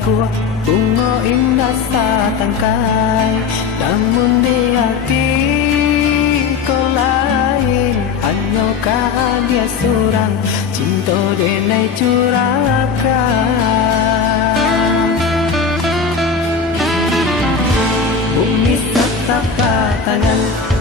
ku bunga indah satangkai, namun di hati kau lain. Hanya kau dia seorang cinta denai curahkan. Bumi serta tangan